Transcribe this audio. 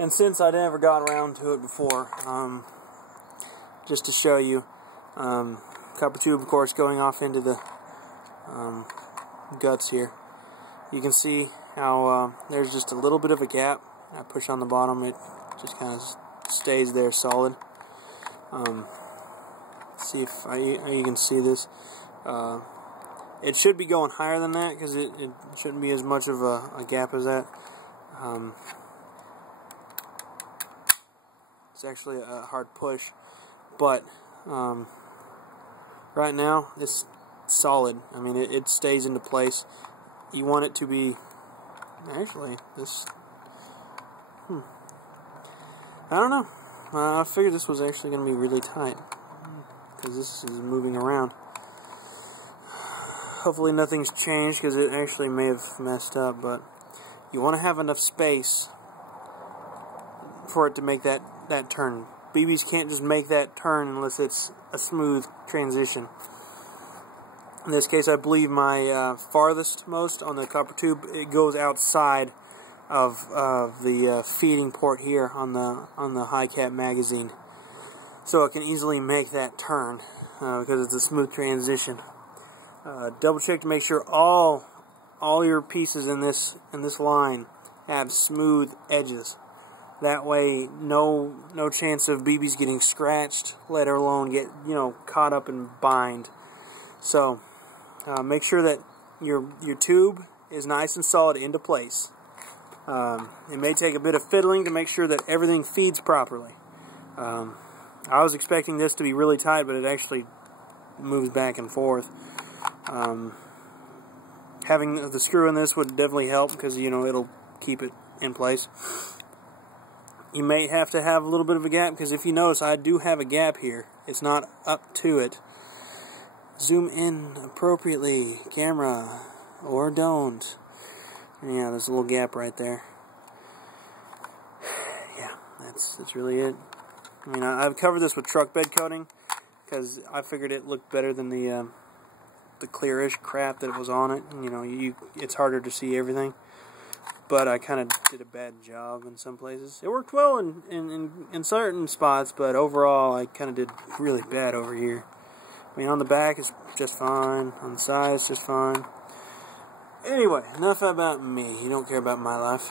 And since I never got around to it before, just to show you, copper tube, of course, going off into the guts here. You can see how there's just a little bit of a gap. I push on the bottom, it just kind of stays there solid. See if you can see this. It should be going higher than that because it shouldn't be as much of a gap as that. It's actually a hard push, but right now it's solid. I mean, it stays into place. You want it to be actually this. I don't know. I figured this was actually going to be really tight because this is moving around. Hopefully nothing's changed because it actually may have messed up, but you want to have enough space for it to make that turn. BBs can't just make that turn unless it's a smooth transition. In this case, I believe my farthest most on the copper tube, it goes outside of the feeding port here on the highcap magazine, so it can easily make that turn because it's a smooth transition. Double check to make sure all your pieces in this line have smooth edges. That way, no chance of BBs getting scratched, let alone get caught up and bind. So make sure that your tube is nice and solid into place. It may take a bit of fiddling to make sure that everything feeds properly. I was expecting this to be really tight, but it actually moves back and forth. Having the screw in this would definitely help because it'll keep it in place. You may have to have a little bit of a gap because if you notice, I do have a gap here. It's not up to it. Zoom in appropriately, camera, or don't. Yeah, there's a little gap right there. Yeah, that's really it. I mean, I've covered this with truck bed coating because I figured it looked better than the clearish crap that was on it. It's harder to see everything. But I kind of did a bad job in some places. It worked well in certain spots, but overall I kind of did really bad over here. I mean, on the back it's just fine. On the side it's just fine. Anyway, enough about me. You don't care about my life.